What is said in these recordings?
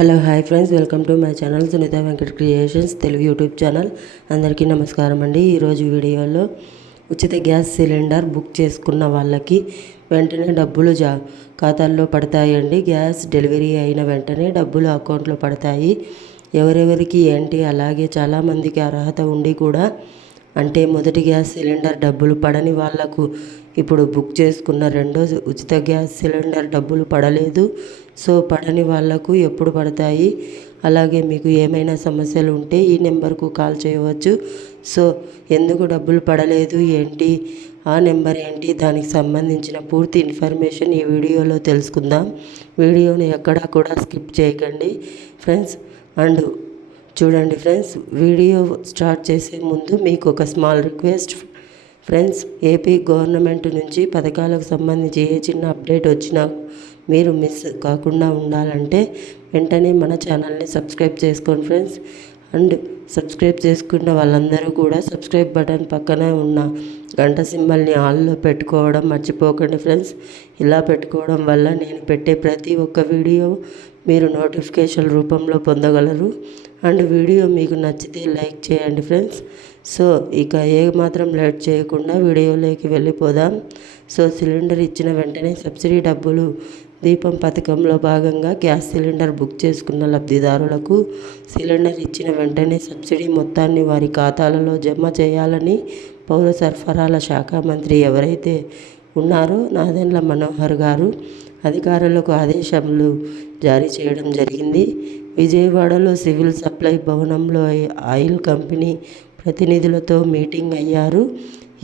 Hello hi friends, welcome to my channel Sunitha Venkata creations Telugu YouTube channel. అందరికీ నమస్కారం అండి. ఈరోజు వీడియోలో ఉచిత గ్యాస్ సిలిండర్ బుక్ చేసుకున్న వాళ్ళకి వెంటనే డబ్బులు ఖాతాల్లో పడతాయండి. గ్యాస్ డెలివరీ అయిన వెంటనే డబ్బులు అకౌంట్లో పడతాయి. ఎవరెవరికి ఏంటి, అలాగే చాలామందికి అర్హత ఉండి కూడా అంటే మొదటి గ్యాస్ సిలిండర్ డబ్బులు పడని వాళ్లకు ఇప్పుడు బుక్ చేసుకున్న రెండో ఉచిత గ్యాస్ సిలిండర్ డబ్బులు పడలేదు. సో పడని వాళ్లకు ఎప్పుడు పడతాయి, అలాగే మీకు ఏమైనా సమస్యలు ఉంటే ఈ నెంబర్కు కాల్ చేయవచ్చు. సో ఎందుకు డబ్బులు పడలేదు ఏంటి, ఆ నెంబర్ ఏంటి, దానికి సంబంధించిన పూర్తి ఇన్ఫర్మేషన్ ఈ వీడియోలో తెలుసుకుందాం. వీడియోని ఎక్కడా కూడా స్కిప్ చేయకండి ఫ్రెండ్స్. అండ్ చూడండి ఫ్రెండ్స్, వీడియో స్టార్ట్ చేసే ముందు మీకు ఒక small request friends. AP government నుంచి పథకాలకు సంబంధించి ఏ చిన్న అప్డేట్ వచ్చినా మీరు మిస్ కాకుండా ఉండాలంటే వెంటనే మన ఛానల్ని సబ్స్క్రైబ్ చేసుకోండి ఫ్రెండ్స్. అండ్ సబ్స్క్రైబ్ చేసుకున్న వాళ్ళందరూ కూడా సబ్స్క్రైబ్ బటన్ పక్కనే ఉన్న గంట సింబల్ని ఆల్లో పెట్టుకోవడం మర్చిపోకండి ఫ్రెండ్స్. ఇలా పెట్టుకోవడం వల్ల నేను పెట్టే ప్రతి ఒక్క వీడియో మీరు నోటిఫికేషన్ రూపంలో పొందగలరు. అండ్ వీడియో మీకు నచ్చితే లైక్ చేయండి ఫ్రెండ్స్. సో ఇక మాత్రం లేట్ చేయకుండా వీడియోలోకి వెళ్ళిపోదాం. సో సిలిండర్ ఇచ్చిన వెంటనే సబ్సిడీ డబ్బులు దీపం పథకంలో భాగంగా గ్యాస్ సిలిండర్ బుక్ చేసుకున్న లబ్ధిదారులకు సిలిండర్ ఇచ్చిన వెంటనే సబ్సిడీ మొత్తాన్ని వారి ఖాతాలలో జమ చేయాలని పౌర సరఫరాల శాఖ మంత్రి ఎవరైతే ఉన్నారో నాదెండ్ల మనోహర్ గారు అధికారులకు ఆదేశాలు జారీ చేయడం జరిగింది. విజయవాడలో సివిల్ సప్లై భవనంలో ఆయిల్ కంపెనీ ప్రతినిధులతో మీటింగ్ అయ్యారు.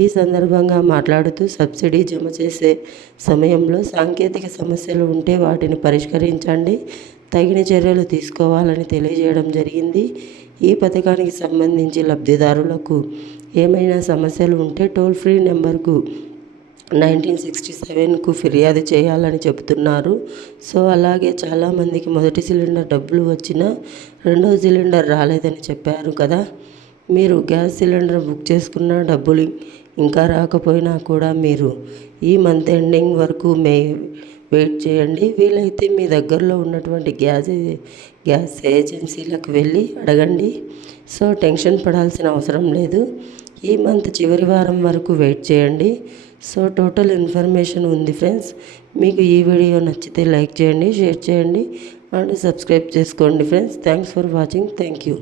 ఈ సందర్భంగా మాట్లాడుతూ సబ్సిడీ జమ చేసే సమయంలో సాంకేతిక సమస్యలు ఉంటే వాటిని పరిష్కరించండి, తగిన చర్యలు తీసుకోవాలని తెలియజేయడం జరిగింది. ఈ పథకానికి సంబంధించి లబ్ధిదారులకు ఏమైనా సమస్యలు ఉంటే టోల్ ఫ్రీ నెంబర్కు 1967కు ఫిర్యాదు చేయాలని చెబుతున్నారు. సో అలాగే చాలామందికి మొదటి సిలిండర్ డబ్బులు వచ్చినా రెండో సిలిండర్ రాలేదని చెప్పారు కదా. మీరు గ్యాస్ సిలిండర్ బుక్ చేసుకున్న డబ్బులు ఇంకా రాకపోయినా కూడా మీరు ఈ మంత్ ఎండింగ్ వరకు వెయిట్ చేయండి. వీలైతే మీ దగ్గరలో ఉన్నటువంటి గ్యాస్ ఏజెన్సీలకు వెళ్ళి అడగండి. సో టెన్షన్ పడాల్సిన అవసరం లేదు. ఈ మంత్ చివరి వారం వరకు వెయిట్ చేయండి. సో టోటల్ ఇన్ఫర్మేషన్ ఉంది ఫ్రెండ్స్. మీకు ఈ వీడియో నచ్చితే లైక్ చేయండి, షేర్ చేయండి అండ్ సబ్స్క్రైబ్ చేసుకోండి friends. Thanks for watching. Thank you.